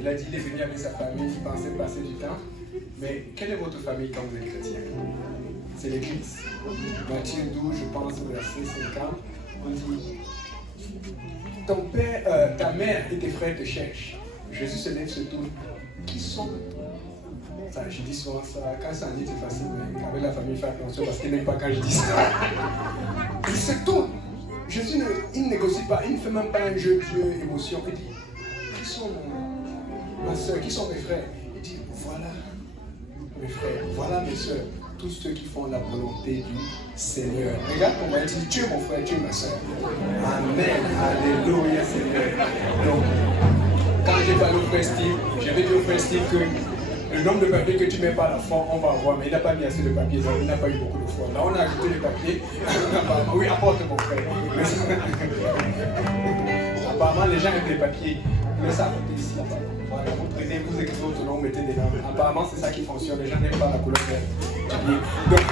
Il a dit qu'il est venu avec sa famille, il pensait passer du temps. Mais quelle est votre famille quand vous êtes chrétien? C'est l'église. Matthieu 12, je pense, verset 50. On dit, ton père, ta mère et tes frères te cherchent. Jésus se lève, se tourne. Qui sont? Ça, je dis souvent ça. Quand ça en dit, c'est facile, mais avec la famille, il fait attention parce qu'il n'aime pas quand je dis ça. Il se tourne. Jésus, il ne négocie pas, il ne fait même pas un jeu de émotion. Il dit, qui sont ma soeur, qui sont mes frères? Il dit, voilà mes frères, voilà mes soeurs, tous ceux qui font la volonté du Seigneur. Regarde comment il dit, tu es mon frère, tu es ma soeur. Amen, alléluia Seigneur. Donc, quand j'ai parlé au frère Steve, j'avais dit au frère Steve que le nombre de papiers que tu mets par la foi, on va voir, mais il n'a pas mis assez de papiers, donc il n'a pas eu beaucoup de foi. Là, on a ajouté les papiers. Oui, apporte mon frère. Apparemment, les gens aiment les papiers. Mais ça apporte ici, là-bas. Voilà, vous prenez, vous écrivez votre nom, vous mettez des noms. Apparemment, c'est ça qui fonctionne. Les gens n'aiment pas la couleur verte. Donc,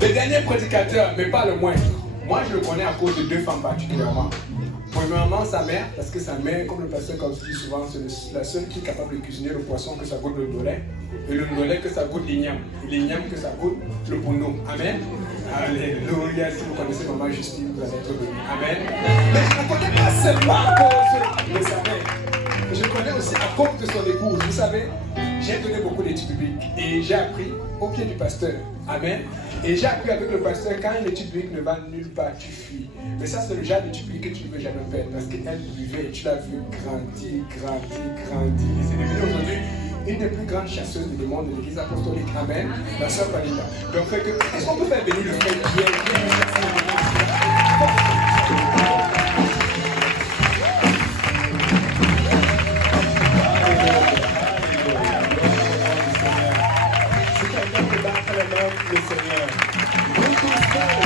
le dernier prédicateur, mais pas le moindre. Moi, je le connais à cause de deux femmes particulièrement. Premièrement, sa mère, parce que sa mère, comme le pasteur comme dit souvent, c'est la seule qui est capable de cuisiner le poisson que ça goûte le ndolé, et le ndolé que ça goûte l'igname, et l'igname que ça goûte le pono. Amen. Alléluia. Si vous connaissez Maman Justine, vous allez être béni. Amen. Mais je ne connais pas seulement à cause de sa mère. Je connais aussi à cause de son épouse. Vous savez, j'ai donné beaucoup d'études bibliques et j'ai appris au pied du pasteur. Amen. Et j'ai appris avec le pasteur, quand une étude biblique ne va nulle part, tu fuis. Mais ça, c'est le genre d'étude biblique que tu ne veux jamais perdre. Parce qu'elle buvait et tu l'as vu grandir. C'est devenu aujourd'hui une des plus grandes chasseuses du monde de l'église apostolique. Amen. La sœur Palinda. Donc, est-ce qu'on peut faire venir le frère Pierre? Le Seigneur. Vous tous faites.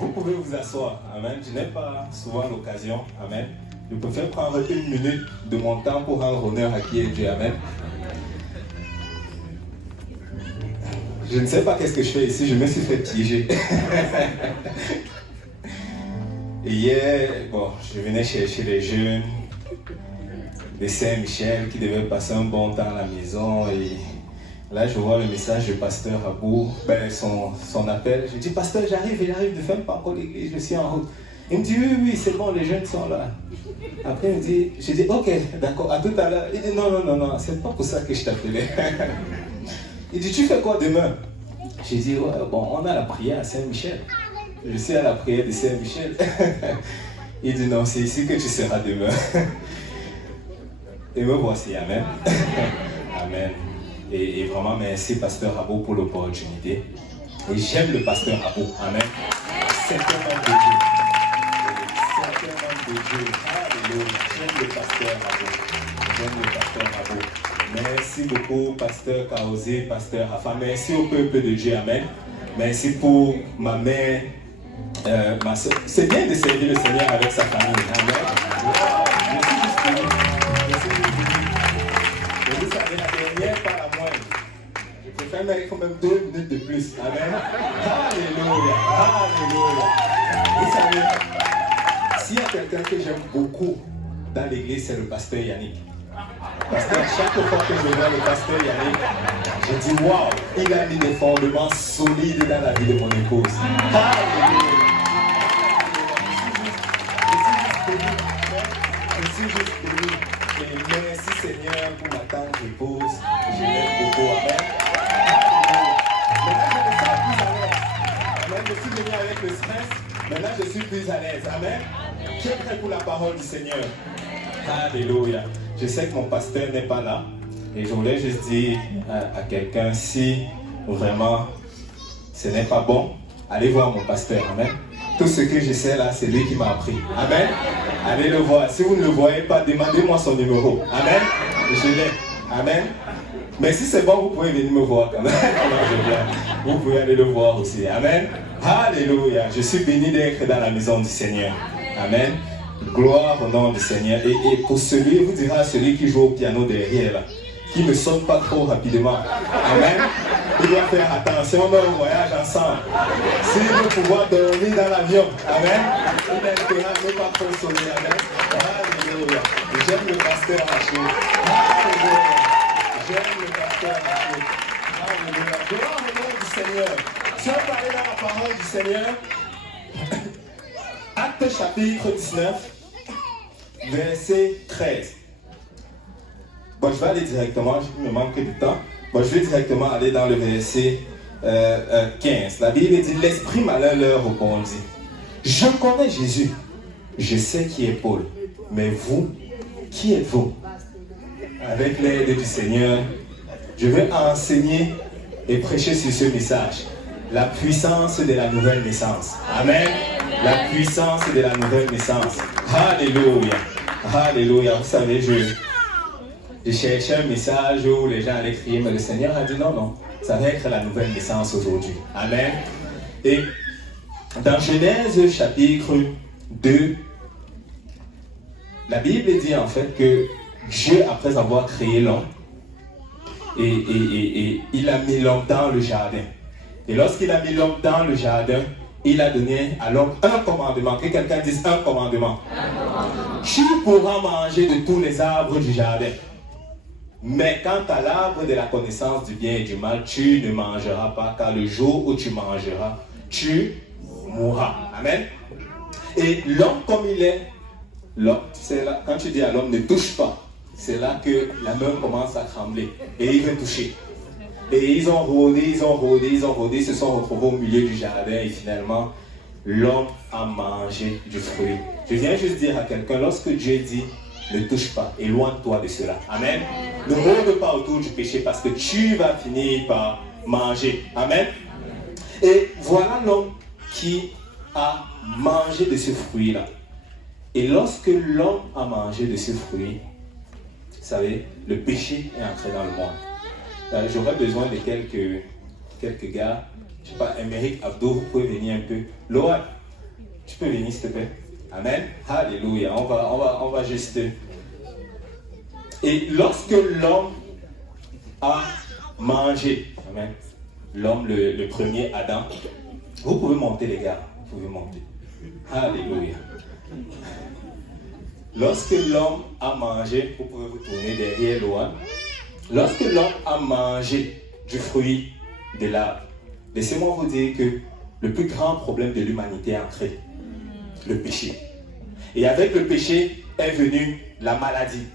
Vous pouvez vous asseoir, amen. Je n'ai pas souvent l'occasion, amen. Je préfère prendre une minute de mon temps pour rendre honneur à qui est Dieu, amen. Je ne sais pas qu'est-ce que je fais ici, je me suis fait piéger. Hier, bon, je venais chercher les jeunes de Saint-Michel qui devaient passer un bon temps à la maison et là, je vois le message du pasteur Abou, son appel. Je dis, pasteur, j'arrive, ne ferme pas encore l'église, je suis en route. Il me dit, oui, c'est bon, les jeunes sont là. Après, il me dit, je dis, ok, d'accord, à tout à l'heure. Il dit, non, c'est pas pour ça que je t'appelais. Il dit, tu fais quoi demain? J'ai dit, ouais, bon, on a la prière à Saint-Michel. Je suis à la prière de Saint-Michel. Il dit, non, c'est ici que tu seras demain. Et me voici, amen. Amen. Et vraiment, merci, pasteur Abo, pour l'opportunité. Et j'aime le pasteur Abo. Amen. C'est un homme de Dieu. C'est un homme de Dieu. Alléluia. J'aime le pasteur Abo. Merci beaucoup, pasteur Kaosé, pasteur Rafa. Merci au peuple de Dieu. Amen. Merci pour ma mère, ma soeur. C'est bien de servir le Seigneur avec sa famille. Amen. Wow. Vous savez, la dernière pas la moindre. Je préfère mettre quand même 2 minutes de plus. Amen. Alléluia. Vous savez, s'il y a quelqu'un que j'aime beaucoup dans l'église, c'est le pasteur Yannick. Parce qu'à chaque fois que je vois le pasteur Yannick, je dis waouh, il a mis des fondements solides dans la vie de mon épouse. Alléluia. Je suis juste béni. Et merci Seigneur pour ma tante épouse. Je l'aime beaucoup. Amen. Maintenant je me sens plus à l'aise. Même je suis venu avec le stress. Maintenant je suis plus à l'aise. Amen. Qui est prêt pour la parole du Seigneur? Alléluia. Je sais que mon pasteur n'est pas là. Et je voulais juste dire à quelqu'un, si vraiment ce n'est pas bon, allez voir mon pasteur. Amen. Tout ce que je sais là, c'est lui qui m'a appris. Amen. Allez le voir. Si vous ne le voyez pas, demandez-moi son numéro. Amen. Je l'ai. Amen. Mais si c'est bon, vous pouvez venir me voir quand même. Non, je viens. Vous pouvez aller le voir aussi. Amen. Alléluia. Je suis béni d'être dans la maison du Seigneur. Amen. Gloire au nom du Seigneur. Et pour celui, vous direz à celui qui joue au piano derrière là, qui ne sonne pas trop rapidement. Amen. Il doit faire attention, on est au voyage ensemble. S'il veut pouvoir dormir dans l'avion, amen, il a intérêt à ne pas trop sonner. Amen. Alléluia. J'aime le pasteur Haché. Alléluia. J'aime le pasteur Haché. Alléluia. Gloire au nom du Seigneur. Si on parlait dans la parole du Seigneur, Acte chapitre 19, verset 13. Bon, je vais aller directement, il me manque du temps. Bon, je vais directement aller dans le verset 15. La Bible dit, l'esprit malin leur répondit, je connais Jésus, je sais qui est Paul, mais vous, qui êtes-vous? Avec l'aide du Seigneur, je vais enseigner et prêcher sur ce message. La puissance de la nouvelle naissance. Amen. La puissance de la nouvelle naissance. Alléluia. Alléluia. Vous savez, je cherchais un message où les gens allaient crier, mais le Seigneur a dit non, ça va être la nouvelle naissance aujourd'hui. Amen. Et dans Genèse chapitre 2, la Bible dit en fait que Dieu, après avoir créé l'homme, et il a mis l'homme dans le jardin. Et lorsqu'il a mis l'homme dans le jardin, il a donné à l'homme un commandement. Que quelqu'un dise un commandement. Tu pourras manger de tous les arbres du jardin. Mais quant à l'arbre de la connaissance du bien et du mal, tu ne mangeras pas, car le jour où tu mangeras, tu mourras. Amen. Et l'homme comme il est, l'homme, c'est là, quand tu dis à l'homme ne touche pas, c'est là que la main commence à trembler. Et il veut toucher. Et ils ont rôdé, ils se sont retrouvés au milieu du jardin et finalement, l'homme a mangé du fruit. Je viens juste dire à quelqu'un, lorsque Dieu dit, ne touche pas, éloigne-toi de cela. Amen. Ne rôde pas autour du péché parce que tu vas finir par manger. Amen. Et voilà l'homme qui a mangé de ce fruit-là. Et lorsque l'homme a mangé de ce fruit, vous savez, le péché est entré dans le monde. J'aurais besoin de quelques gars. Je ne sais pas, Émeric, Abdo, vous pouvez venir un peu. Loa, tu peux venir s'il te plaît. Amen. Alléluia. On va juste. Et lorsque l'homme a mangé, amen, l'homme, le premier Adam, vous pouvez monter les gars, vous pouvez monter. Alléluia. Lorsque l'homme a mangé, vous pouvez vous tourner derrière Loa. Lorsque l'homme a mangé du fruit de l'arbre, laissez-moi vous dire que le plus grand problème de l'humanité est entré. Le péché. Et avec le péché est venue la maladie.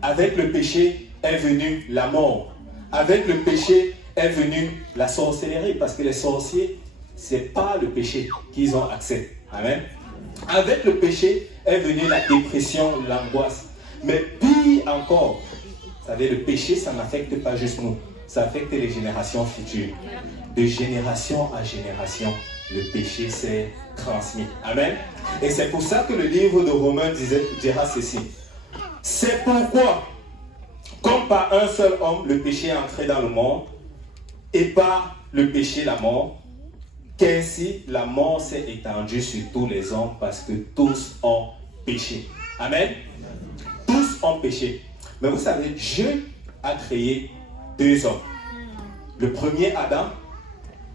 Avec le péché est venue la mort. Avec le péché est venue la sorcellerie. Parce que les sorciers, ce n'est pas le péché qu'ils ont accès. Amen. Avec le péché est venue la dépression, l'angoisse. Mais pire encore, vous savez, le péché, ça n'affecte pas juste nous. Ça affecte les générations futures. De génération à génération, le péché s'est transmis. Amen. Et c'est pour ça que le livre de Romains dira ceci. C'est pourquoi, comme par un seul homme, le péché est entré dans le monde, et par le péché, la mort, qu'ainsi la mort s'est étendue sur tous les hommes parce que tous ont péché. Amen. Tous ont péché. Mais vous savez, Dieu a créé deux hommes. Le premier Adam,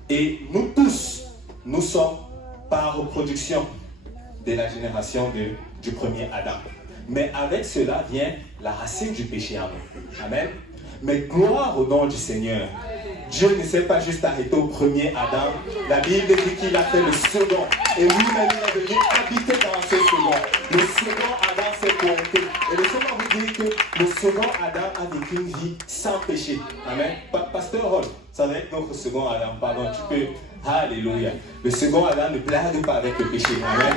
et nous tous, nous sommes par reproduction de la génération du premier Adam. Mais avec cela vient la racine du péché en nous. Amen. Mais gloire au nom du Seigneur. Dieu ne s'est pas juste arrêté au premier Adam. La Bible dit qu'il a fait le second. Et lui-même, il est venu habiter dans ce second. Le second Adam s'est pointé. Et le second vous dit que le second Adam a vécu une vie sans péché. Amen. Pasteur Rol, ça va être notre second Adam. Pardon, tu peux. Alléluia. Le second Adam ne blague pas avec le péché. Amen.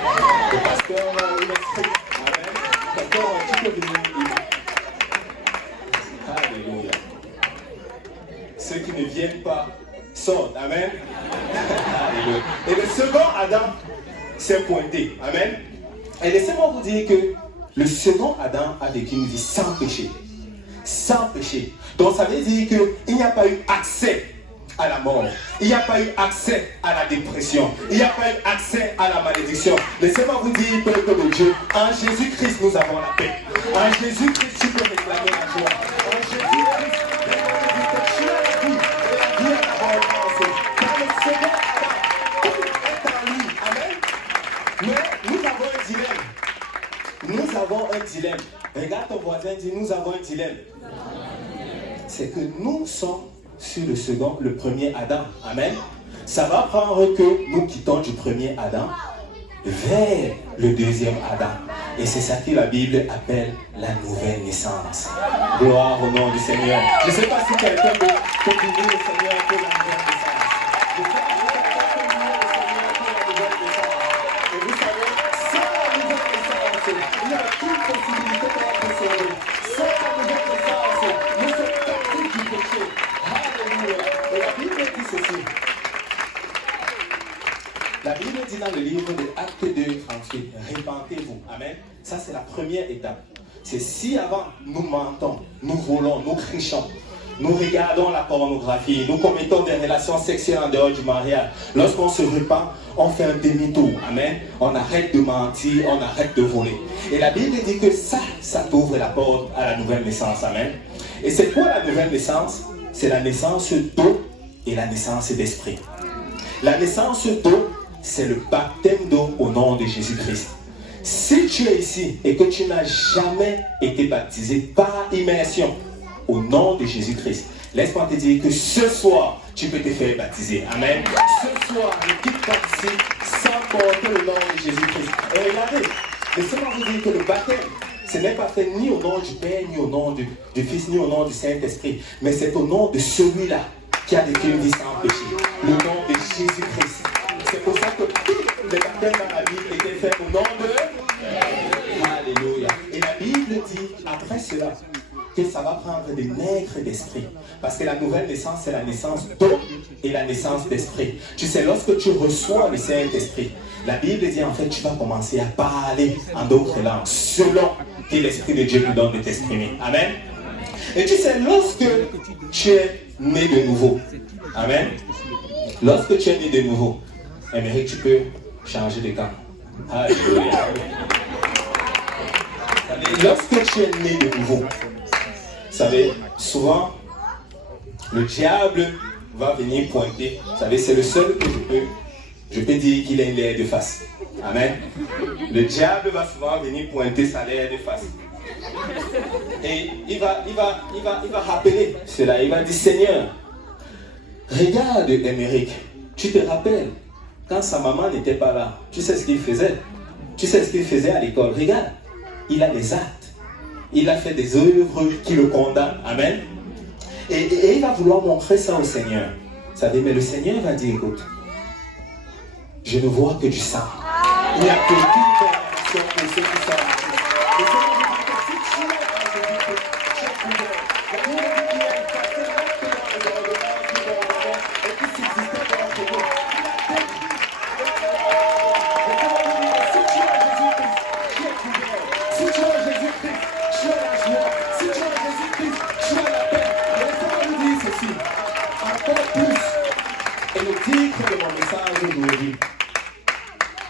Le pasteur, il est strict. Amen. Pasteur, tu peux venir. Alléluia. Ceux qui ne viennent pas sortent. Amen. Alléluia. Et le second Adam s'est pointé. Amen. Et laissez-moi vous dire que le second Adam a vécu une vie sans péché. sans péché. Donc ça veut dire qu'il n'y a pas eu accès à la mort. Il n'y a pas eu accès à la dépression. Il n'y a pas eu accès à la malédiction. Laissez-moi vous dire, peuple de Dieu, en Jésus-Christ, nous avons la paix. En Jésus-Christ, tu peux réclamer la joie. En Jésus-Christ, tu as la vie et la vie en abondance. Dans le second Adam, tout est en lui. Amen. Mais nous avons un dilemme. Nous avons un dilemme. Regarde ton voisin, dis, nous avons un dilemme. C'est que nous sommes sur le premier Adam. Amen. Ça va prendre que nous quittons du premier Adam vers le deuxième Adam. Et c'est ça que la Bible appelle la nouvelle naissance. Gloire au nom du Seigneur. Je ne sais pas si quelqu'un peut bénir le Seigneur pour la nouvelle naissance. Je sais pas si quelqu'un peut bénir le Seigneur pour la nouvelle naissance. Et vous savez, sans la nouvelle naissance, il n'y a aucune possibilité d'être sauvé. Sans la nouvelle naissance, nous sommes captifs du péché. Alléluia. Et la Bible dit ceci. La Bible dit dans le livre de Actes 2, 38, répentez-vous. Amen. Ça, c'est la première étape. C'est si avant nous mentons, nous volons, nous trichons, nous regardons la pornographie, nous commettons des relations sexuelles en dehors du mariage. Lorsqu'on se repent, on fait un demi-tour. Amen. On arrête de mentir, on arrête de voler. Et la Bible dit que ça t'ouvre la porte à la nouvelle naissance. Amen. Et c'est quoi la nouvelle naissance? C'est la naissance d'eau et la naissance d'esprit. La naissance d'eau, c'est le baptême d'eau au nom de Jésus-Christ. Si tu es ici et que tu n'as jamais été baptisé par immersion au nom de Jésus-Christ, laisse-moi te dire que ce soir, tu peux te faire baptiser. Amen. Ce soir, ne quitte pas ici sans porter le nom de Jésus-Christ. Et regardez, laissez-moi vous dire que le baptême, ce n'est pas fait ni au nom du Père, ni au nom du Fils, ni au nom du Saint-Esprit, mais c'est au nom de celui-là qui a vécu une vie sans péché, le nom de Jésus-Christ. C'est pour ça que tous les baptêmes dans la Bible étaient faits au nom de... Alléluia. Et la Bible dit, après cela, que ça va prendre des naîtres d'esprit. Parce que la nouvelle naissance, c'est la naissance d'eau et la naissance d'esprit. Tu sais, lorsque tu reçois le Saint-Esprit, la Bible dit, en fait, tu vas commencer à parler en d'autres langues, selon que l'Esprit de Dieu te donne de t'exprimer. Amen. Et tu sais, lorsque tu es né de nouveau, amen, lorsque tu es né de nouveau, Émeric, tu peux changer de camp. Alléluia. Lorsque tu es né de nouveau, vous savez, souvent, le diable va venir pointer. Vous savez, c'est le seul que je peux dire qu'il a une l'air de face. Amen. Le diable va souvent venir pointer sa l'air de face. Et il va rappeler cela. Il va dire, Seigneur, regarde Émeric, tu te rappelles, quand sa maman n'était pas là, tu sais ce qu'il faisait? Tu sais ce qu'il faisait à l'école? Regarde, il a des actes. Il a fait des œuvres qui le condamnent. Amen. Et il va vouloir montrer ça au Seigneur. Vous savez, mais le Seigneur va dire, écoute, je ne vois que du sang. Il n'y a qu'aucune condamnation pour ceux qui sont là. Le Seigneur va dire que si tu es en Jésus-Christ, tu es couvert. La Bible dit qu'il y a une personne dans le ordonnance du gouvernement et qui subsistait dans le Congo. Si tu es en Jésus-Christ, tu as la joie. Si tu es en Jésus-Christ, tu as la paix. Laissez-moi vous dire ceci. Encore plus. Et le titre de mon message aujourd'hui,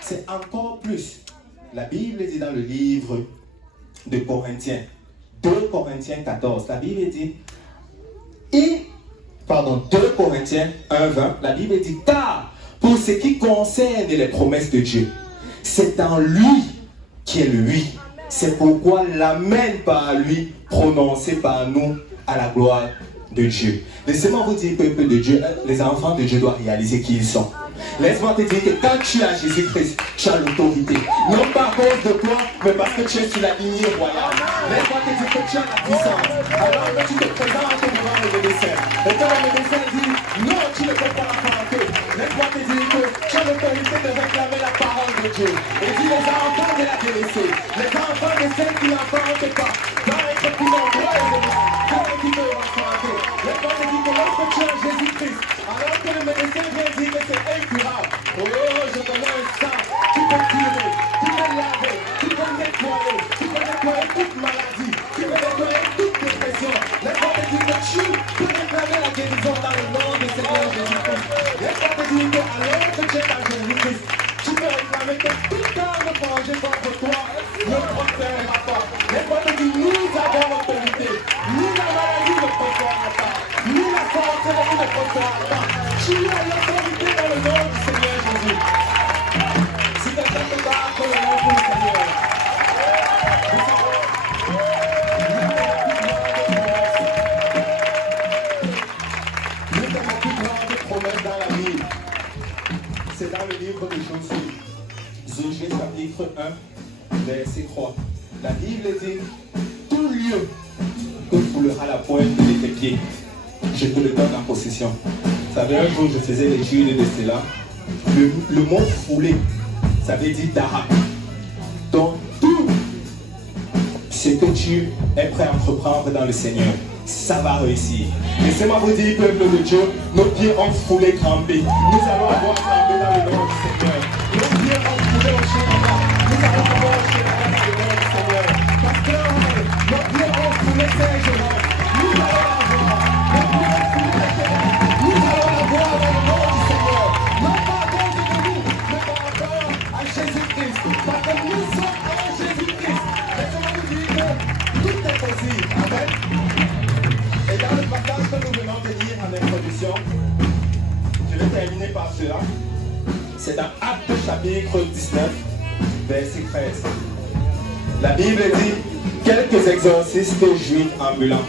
c'est encore plus. La Bible dit dans le livre de Corinthiens, 2 Corinthiens 14, la Bible dit, 2 Corinthiens 1, 20, la Bible dit, car pour ce qui concerne les promesses de Dieu, c'est en lui qui est le oui. C'est pourquoi l'Amen par lui, prononcé par nous à la gloire de Dieu. Laissez-moi vous dire, peuple de Dieu, les enfants de Dieu doivent réaliser qui ils sont. Laisse-moi te dire que quand tu as Jésus-Christ, tu as l'autorité. Non pas à cause de toi, mais parce que tu es sur la lignée royale. Laisse-moi te dire que tu as la puissance. Alors que tu te présentes devant le médecin. Et quand le médecin dit, non, tu ne peux pas l'enfanter. Laisse-moi te dire que tu as l'autorité de réclamer la parole de Dieu. Et dis les enfants de la délaissée, les enfants de celles qui n'enfantent pas, doivent être plus nombreux et celles qui peuvent enfanter. Laisse-moi te dire que lorsque tu as Jésus-Christ, alors que le médecin vient dire que c'est incurable, oh, je te donne un sang qui peut curer, qui peut laver, qui peut nettoyer toute maladie, qui peut nettoyer toute dépression, dit qu'alors que tu es à Jésus-Christ, tu peux réclamer que toute arme forgée contre toi ne prospérera pas. Les Paul dit, nous avons l'autorité. Ni la maladie ne prospérera pas. Ni la sorcellerie ne prospérera pas. Tu as l'autorité dans le nom du Seigneur Jésus. Si quelqu'un te bat, que le nom pour le Seigneur. L'une des plus grandes promesses dans la Bible, c'est dans le livre de Josué. Josué chapitre 1, verset 3. La Bible dit, tout lieu que foulera la pointe de tes pieds, je te le donne en possession. Vous savez, un jour je faisais l'étude de cela. Le mot foulé, ça veut dire d'ara. Donc tout ce que tu es prêt à entreprendre dans le Seigneur, ça va réussir. Laissez-moi vous dire, peuple de Dieu, nos pieds ont foulé trempé. Nous allons avoir trempé dans le nom du Seigneur. Nos pieds ont foulé au chemin. Nous allons avoir au chemin dans le nom du Seigneur. Parce que nos pieds ont foulé Saint-Jean. Nous allons avoir. Nos pieds ont foulé Saint-Jean. Nous allons avoir dans le nom du Seigneur. Non pas à cause de nous, mais par rapport à Jésus-Christ. Parce que nous sommes en Jésus-Christ. Laissez-moi vous dire que tout est possible. Amen. Et dans le passage que nous venons de lire en introduction, je vais terminer par cela. C'est dans Actes chapitre 19, verset 13. La Bible dit, quelques exorcistes juifs ambulants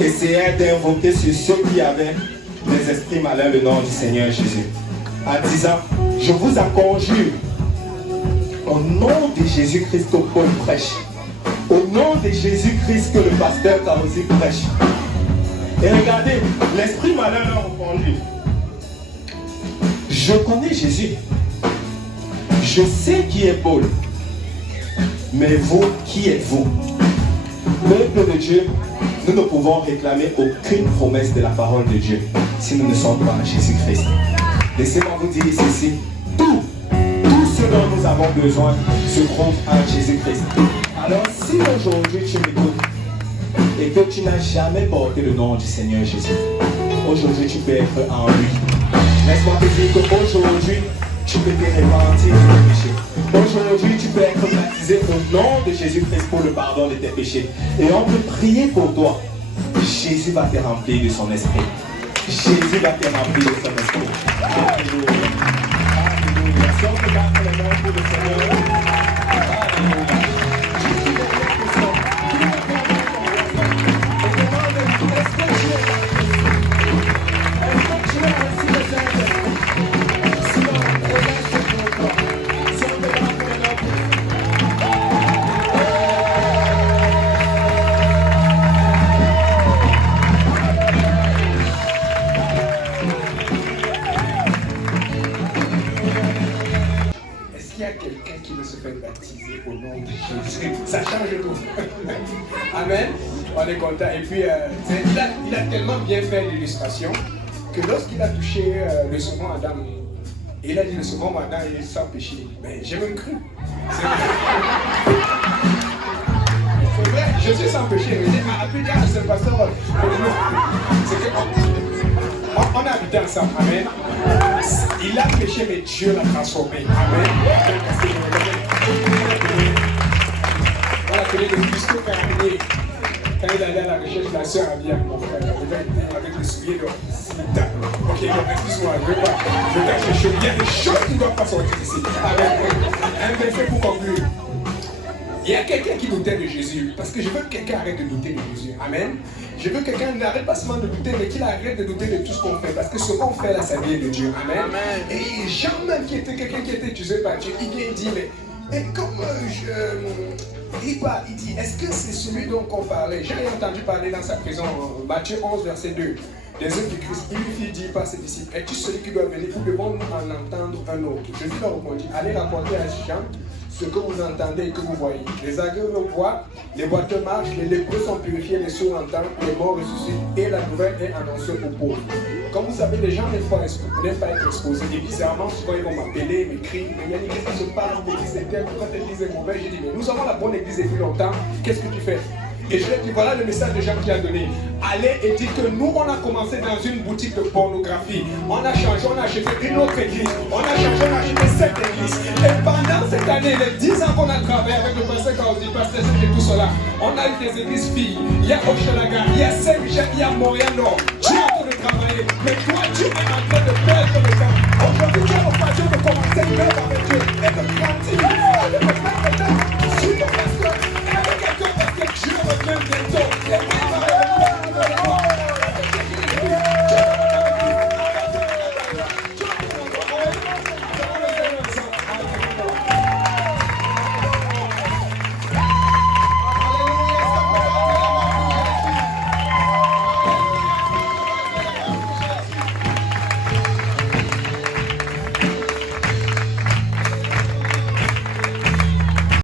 essayèrent d'invoquer sur ceux qui avaient des esprits malins le nom du Seigneur Jésus, en disant, je vous en conjure, au nom de Jésus-Christ que Paul prêche, au nom de Jésus-Christ que le pasteur Kaosi prêche. Et regardez, l'esprit malin leur répondit, je connais Jésus, je sais qui est Paul, mais vous, qui êtes-vous? Peuple de Dieu, nous ne pouvons réclamer aucune promesse de la parole de Dieu si nous ne sommes pas en Jésus-Christ. Laissez-moi vous dire ceci, tout ce dont nous avons besoin se trouve en Jésus-Christ. Alors si aujourd'hui tu m'écoutes et que tu n'as jamais porté le nom du Seigneur Jésus, aujourd'hui tu peux être en lui. Laisse-moi te dire qu'aujourd'hui tu peux te repentir de tes péchés. Aujourd'hui tu peux être baptisé au nom de Jésus-Christ pour le pardon de tes péchés. Et on peut prier pour toi. Jésus va te remplir de son esprit. Jésus va te remplir de son esprit. Alléluia. Alléluia. Si on peut battre le nom pour le Seigneur. Alléluia. Ça change tout. Amen. On est content. Et puis, il a tellement bien fait l'illustration que lorsqu'il a touché le second Adam, il a dit le second Adam est sans péché. Mais j'ai même cru. C'est vrai, je suis sans péché. Mais j'ai appelé à ce pasteur. C'est qu'on a habité ensemble. Amen. Il a péché, mais Dieu l'a transformé. Amen. Voilà, que les discours terminés. Quand il allait à la recherche, la soeur a dit à mon frère, avec le soulier de ok, bon, excuse-moi, je ne vais pas chercher. Il y a des choses qui ne doivent pas sortir ici. Avec un verset pour conclure. Il y a quelqu'un qui doutait de Jésus, parce que je veux que quelqu'un arrête de douter de Jésus. Amen. Je veux que quelqu'un n'arrête pas seulement de douter, mais qu'il arrête de douter de tout ce qu'on fait, parce que ce qu'on fait là, ça vient de Dieu. Amen. Et Jean même qui était quelqu'un qui était utilisé par Dieu, il vient dire, mais et comme il dit, est-ce que c'est celui dont on parlait? J'ai entendu parler dans sa prison, Matthieu 11, verset 2, des œuvres de Christ. Il lui fit dire par ses disciples, es-tu celui qui doit venir ou devons-nous en entendre un autre? Jésus leur répondit, allez raconter à Jean ce que vous entendez et que vous voyez. Les aveugles voient, les boiteux marchent, les lépreux sont purifiés, les sourds entendent, les morts ressuscitent et la nouvelle est annoncée aux pauvres. Comme vous savez, les gens n'aiment pas être exposés. Et bizarrement, souvent ils vont m'appeler, m'écrire, mais il y a une église qui se parle d'église interne. Quand l'église est mauvaise, j'ai dit, mais nous avons la bonne église depuis longtemps, qu'est-ce que tu fais? Et je lui ai dit, voilà le message de Jean qui a donné. Allez et dites que nous, on a commencé dans une boutique de pornographie. On a changé, on a acheté une autre église. On a changé, on a acheté 7 églises. Et pendant cette année, les 10 ans qu'on a travaillé avec le pasteur Kaozi, pasteur Serge et tout cela, on a eu des églises filles. Il y a Hochelaga, il y a Saint-Michel, il y a Montréal-Nord.